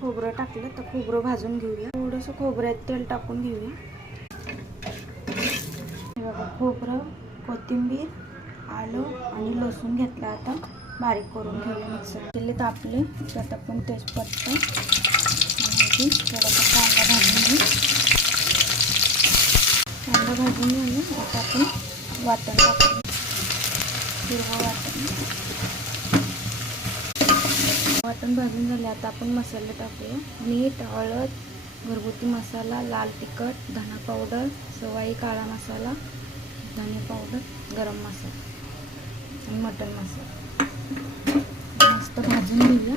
खोबरं टाकलं तर खोबरं भाजून घेऊया. थोडंसं खोबऱ्यात तेल टाकून घेऊया. बघा खोबरं कोथिंबीर आलं आणि लसूण घेतलं आता. बारीक करून घेऊया मिक्सर. केले तापले त्यात आपण तेजपत्ता आणि थोडासा कांदा भाजून घेऊ. कांदा भाजून घेऊन आता आपण वाटण टाकू हिरवं वाटण. वाटण भाजून झाले. आता आपण मसाले टाकूया. मीठ हळद घरगुती मसाला लाल तिखट धना पावडर सवाई काळा मसाला धने पावडर गरम मसाला आणि मटन मसाला. मस्त भाजून घेऊया.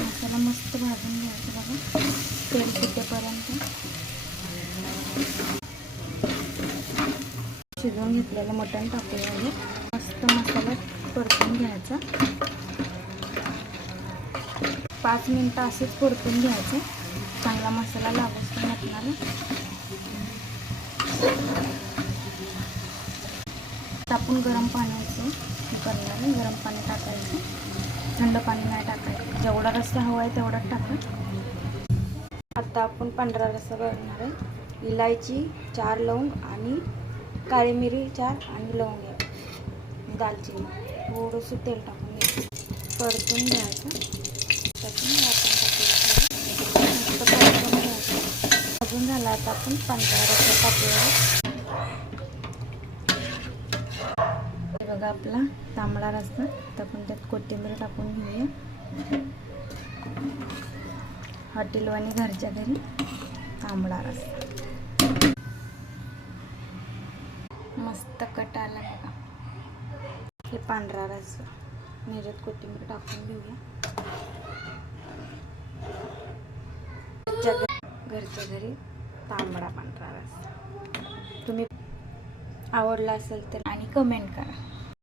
मसाला मस्त भाजून घ्यायचा बघा. तेल सुटेपर्यंत शिजवून घेतलेलं मटण टाकूया मस्त मसाला परतून घ्यायचा. पाच मिनटं असेच परतून घ्यायचं. चांगला मसाला लागूच पण मटणाला आपण गरम पाण्याचं करणार आहे. गरम पाणी टाकायचं. थंड पाणी नाही टाकायचं. जेवढा रस्सा हवा आहे तेवढाच टाका. आता आपण पांढरा रस्सा करणार आहे. इलायची चार लवंग आणि काळी मिरी चार आणि लवंग दालचिनी. थोडंसं तेल टाकून घ्यायचं. परतून घ्यायचं. त्यातून वाटून टाकायचं मस्त परतून घ्यायचं. अजून झाला आता आपण पांढरा टाकूया. बघा आपला तांबडा रस्ता तर आपण त्यात कोथिंबीर टाकून घेऊया. हॉटेलवाणी घरच्या घरी तांबडा रस्ता मस्त कट आला हे पांढरा रस्सा. मिरत कोथिंबीर टाकून घेऊया. घरच्या घरी घरच्या घरी तांबडा पांढरा रस तुम्ही आवडला असेल तर आणि कमेंट करा.